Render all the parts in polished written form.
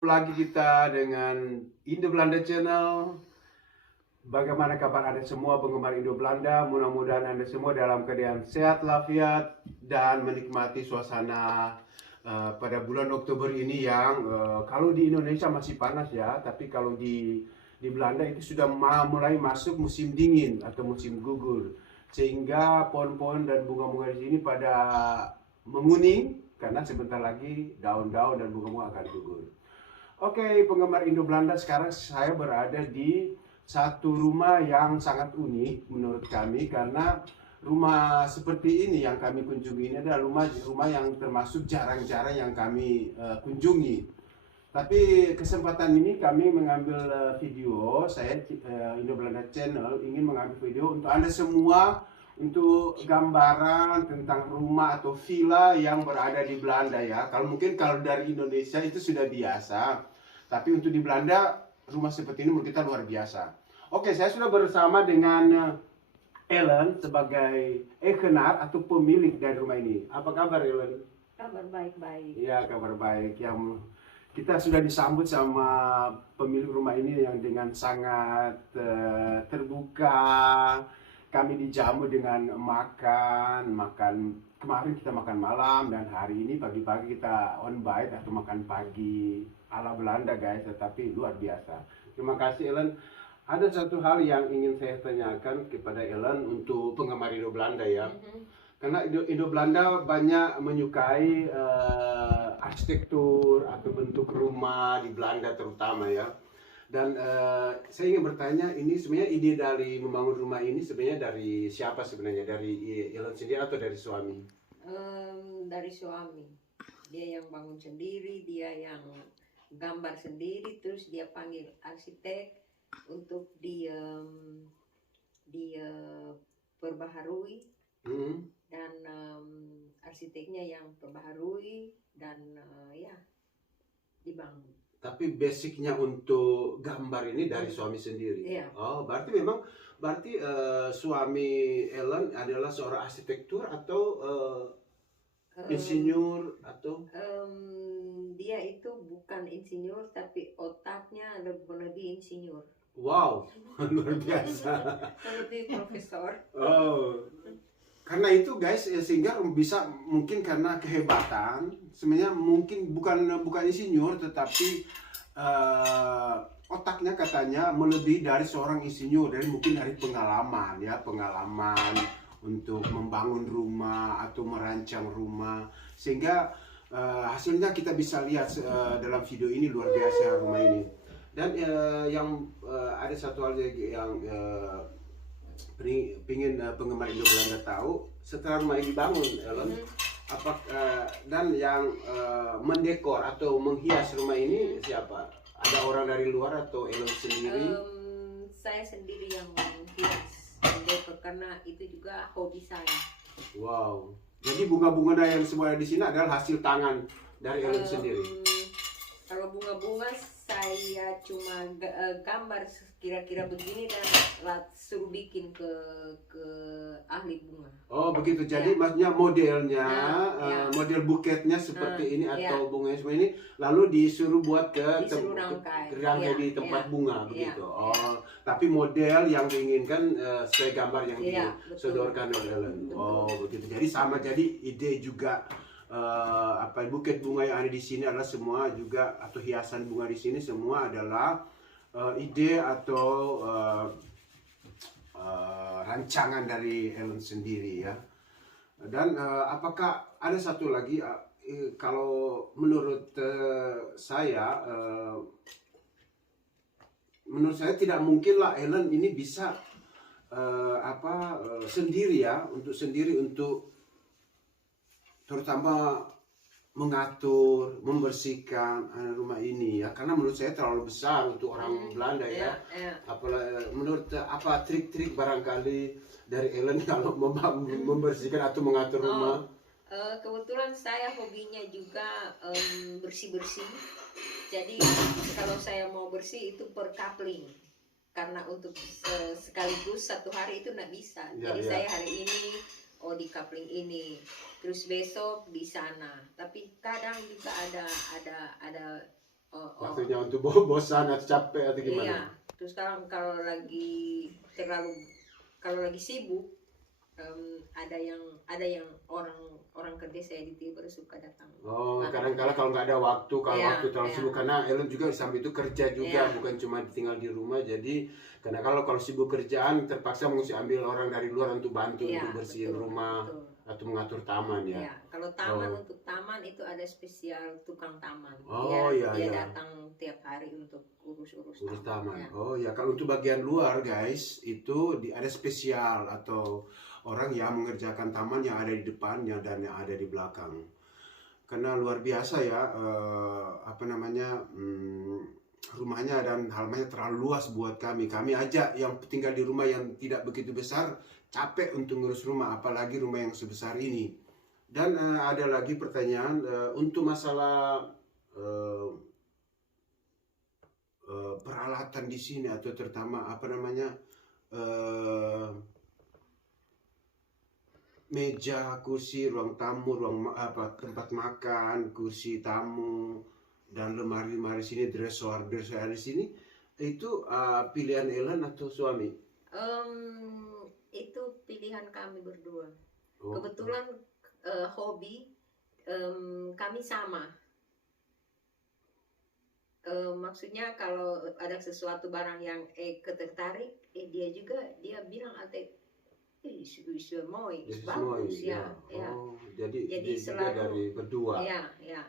Lagi kita dengan Indo Belanda Channel. Bagaimana kabar Anda semua penggemar Indo Belanda? Mudah-mudahan Anda semua dalam keadaan sehat walafiat dan menikmati suasana pada bulan Oktober ini yang kalau di Indonesia masih panas ya, tapi kalau di Belanda itu sudah mulai masuk musim dingin atau musim gugur. Sehingga pohon-pohon dan bunga-bunga di sini pada menguning karena sebentar lagi daun-daun dan bunga-bunga akan gugur. Oke, penggemar Indo Belanda, sekarang saya berada di satu rumah yang sangat unik menurut kami karena rumah seperti ini yang kami kunjungi ini adalah rumah yang termasuk jarang-jarang yang kami kunjungi. Tapi kesempatan ini kami mengambil video, saya Indo Belanda Channel ingin mengambil video untuk Anda semua untuk gambaran tentang rumah atau villa yang berada di Belanda ya. Kalau dari Indonesia itu sudah biasa, tapi untuk di Belanda rumah seperti ini menurut kita luar biasa. Oke, saya sudah bersama dengan Ellen sebagai eigenar atau pemilik dari rumah ini. Apa kabar Ellen? Kabar baik-baik. Iya, kabar baik. Yang kita sudah disambut sama pemilik rumah ini yang dengan sangat terbuka. Kami dijamu dengan makan. Kemarin kita makan malam dan hari ini pagi-pagi kita on bite atau makan pagi ala Belanda guys, tetapi luar biasa. Terima kasih Ellen. Ada satu hal yang ingin saya tanyakan kepada Ellen untuk penggemar Indo Belanda ya. Karena Indo Belanda banyak menyukai arsitektur atau bentuk rumah di Belanda terutama ya. Dan saya ingin bertanya, ini sebenarnya ide dari membangun rumah ini sebenarnya dari siapa sebenarnya? Dari Ellen sendiri atau dari suami? Dari suami. Dia yang bangun sendiri, dia yang gambar sendiri, terus dia panggil arsitek untuk dia perbaharui dan arsiteknya yang perbaharui dan ya dibangun. Tapi basicnya untuk gambar ini dari suami sendiri. Iya. Oh, berarti suami Ellen adalah seorang arsitektur atau insinyur atau? Dia itu bukan insinyur tapi otaknya lebih insinyur. Wow, luar biasa. Lebih profesor. Oh, karena itu guys, sehingga bisa mungkin karena kehebatan, sebenarnya mungkin bukan insinyur, tetapi otaknya katanya melebihi dari seorang insinyur, dari mungkin dari pengalaman ya, pengalaman untuk membangun rumah atau merancang rumah, sehingga hasilnya kita bisa lihat dalam video ini luar biasa rumah ini. Dan ada satu hal yang pingin penggemar Indo Belanda tahu, setelah rumah ini dibangun, Ellen, dan yang mendekor atau menghias rumah ini siapa? Ada orang dari luar atau Ellen sendiri? Saya sendiri yang menghias mendekor karena itu juga hobi saya. Wow. Jadi bunga-bunga yang semua di sini adalah hasil tangan dari Ellen sendiri. Kalau bunga-bunga saya cuma gambar kira-kira begini dan suruh bikin ke ahli bunga. Oh begitu, jadi maksudnya modelnya, model buketnya seperti ini atau bunganya seperti ini, lalu disuruh buat rangkai di tempat bunga begitu. Oh, tapi model yang diinginkan sesuai gambar yang disodorkan oleh Ellen. Oh begitu, jadi sama, jadi ide juga. Buket bunga yang ada di sini adalah semua juga, atau hiasan bunga di sini semua adalah ide atau rancangan dari Ellen sendiri ya. Dan apakah ada satu lagi, kalau menurut saya tidak mungkin lah Ellen ini bisa sendiri untuk terutama mengatur, membersihkan rumah ini ya, karena menurut saya terlalu besar untuk orang Belanda ya. Apalagi menurut trik-trik barangkali dari Ellen kalau membersihkan atau mengatur rumah? Kebetulan saya hobinya juga bersih-bersih. Jadi kalau saya mau bersih itu per coupling. Karena untuk sekaligus satu hari itu nggak bisa. Jadi saya hari ini di coupling ini, terus besok di sana. Tapi kadang juga ada Waktunya untuk bosan atau capek atau gimana? Iya. Terus kalau lagi sibuk, ada yang orang kerja saya di Timur suka datang. Oh, kadang-kala kalau nggak ada waktu, kalau Iya, waktu terlalu iya. sibuk, karena Ellen juga sampai itu kerja juga, Iya. bukan cuma tinggal di rumah. Jadi, karena kalau sibuk kerjaan, terpaksa mesti ambil orang dari luar untuk bantu Iya, untuk bersihin betul, rumah betul. atau mengatur taman ya. Iya, kalau taman Oh. untuk taman itu ada spesial tukang taman. Oh, iya, Dia iya. datang tiap hari untuk urus Urus taman. taman. Ya. Oh ya, kalau untuk bagian luar guys, itu ada spesial atau orang yang mengerjakan taman yang ada di depannya dan yang ada di belakang. Karena luar biasa ya, rumahnya dan halamannya terlalu luas buat kami. Kami aja yang tinggal di rumah yang tidak begitu besar, capek untuk ngurus rumah, apalagi rumah yang sebesar ini. Dan ada lagi pertanyaan untuk masalah peralatan di sini, atau terutama meja, kursi, ruang tamu, tempat makan, kursi tamu, dan lemari-lemari sini, dresser di sini, itu pilihan Ellen atau suami? Itu pilihan kami berdua. Oh. Kebetulan hobi kami sama. Maksudnya kalau ada sesuatu barang yang tertarik, dia bilang bagus ya. Oh, jadi Jadi juga selalu dari berdua. Ya.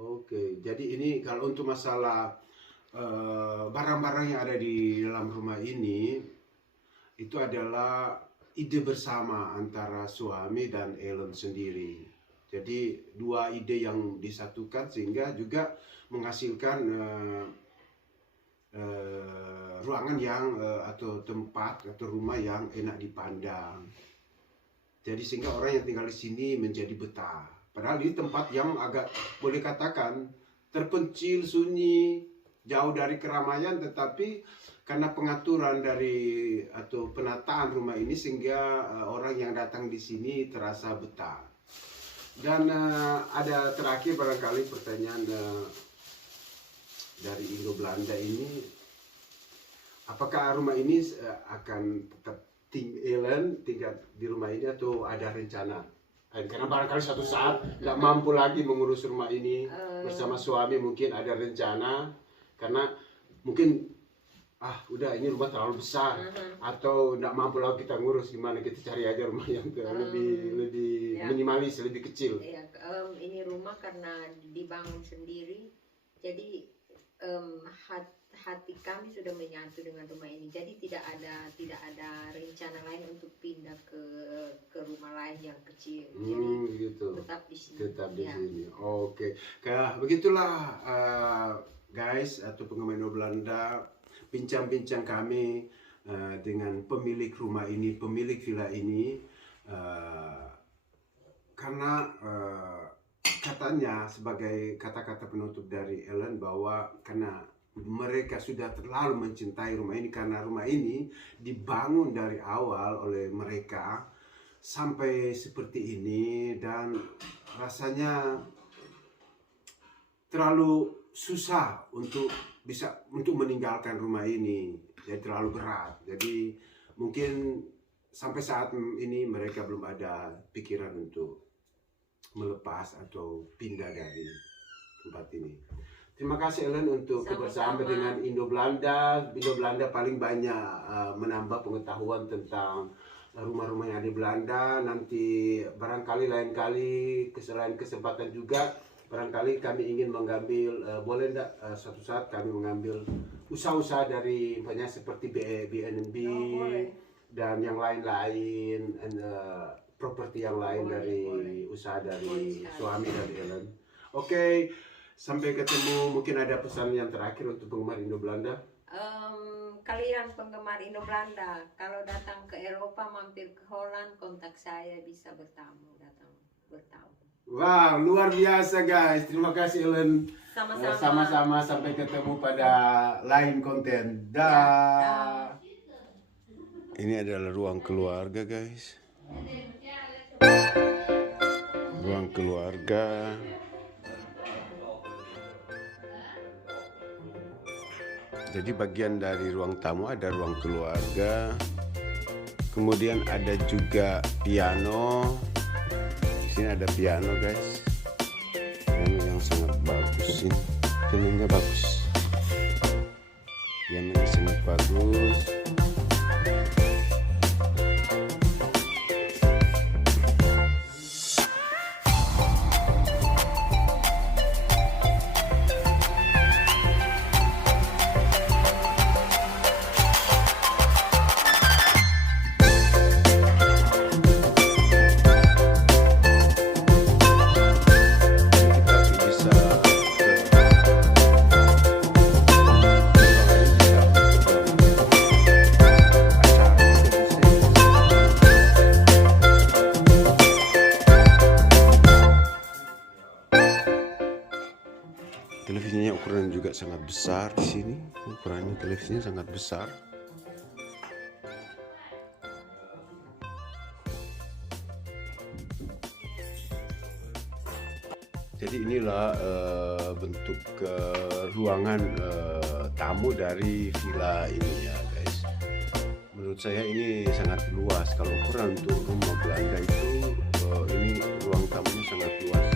Oke, jadi ini kalau untuk masalah barang-barang yang ada di dalam rumah ini, itu adalah ide bersama antara suami dan Ellen sendiri. Jadi dua ide yang disatukan sehingga juga menghasilkan ruangan yang atau tempat atau rumah yang enak dipandang. Jadi sehingga orang yang tinggal di sini menjadi betah. Padahal ini tempat yang agak boleh katakan terpencil, sunyi, jauh dari keramaian, tetapi karena pengaturan dari atau penataan rumah ini sehingga orang yang datang di sini terasa betah. Dan ada terakhir barangkali pertanyaan dari Indo Belanda ini, apakah rumah ini akan tetap Ellen tinggal di rumah ini atau ada rencana? Karena barangkali suatu saat nggak mampu lagi mengurus rumah ini bersama suami, mungkin ada rencana karena mungkin udah ini rumah terlalu besar atau nggak mampu lagi kita ngurus, gimana kita cari aja rumah yang lebih ya. minimalis, lebih kecil. Ya, ini rumah karena dibangun sendiri, jadi hati kami sudah menyatu dengan rumah ini, jadi tidak ada rencana lain untuk pindah ke rumah lain yang kecil. Jadi gitu. tetap di sini. Tetap di sini. Oke. Kayak begitulah guys atau penggemar Indo Belanda, bincang-bincang kami dengan pemilik rumah ini, pemilik villa ini, karena katanya sebagai kata-kata penutup dari Ellen bahwa karena mereka sudah terlalu mencintai rumah ini, karena rumah ini dibangun dari awal oleh mereka sampai seperti ini, dan rasanya terlalu susah untuk meninggalkan rumah ini, jadi terlalu berat. Jadi mungkin sampai saat ini mereka belum ada pikiran untuk melepas atau pindah dari tempat ini. Terima kasih Ellen untuk kebersamaan dengan Indo Belanda. Indo Belanda paling banyak menambah pengetahuan tentang rumah-rumah yang ada di Belanda. Nanti barangkali lain kali, selain kesempatan juga, barangkali kami ingin mengambil, boleh enggak suatu saat kami mengambil usaha-usaha dari banyak seperti BNB dan yang lain-lain, properti yang lain dari usaha dari suami dari Ellen. Oke. Sampai ketemu. Mungkin ada pesan yang terakhir untuk penggemar Indo Belanda. Kalian penggemar Indo Belanda, kalau datang ke Eropa, mampir ke Holland, kontak saya, bisa bertamu. Wow, luar biasa guys. Terima kasih Ellen. Sama-sama. Sampai ketemu pada lain konten. Dah. Ini adalah ruang keluarga guys. Ruang keluarga. Jadi bagian dari ruang tamu ada ruang keluarga, kemudian ada juga piano. Di sini ada piano guys, piano yang sangat bagus ini, pianonya bagus, pianonya sangat bagus. Televisinya ukuran juga sangat besar di sini. Ukurannya televisinya sangat besar. Jadi inilah bentuk ruangan tamu dari villa ini ya guys. Menurut saya ini sangat luas. Kalau ukuran untuk rumah Belanda itu ini ruang tamunya sangat luas.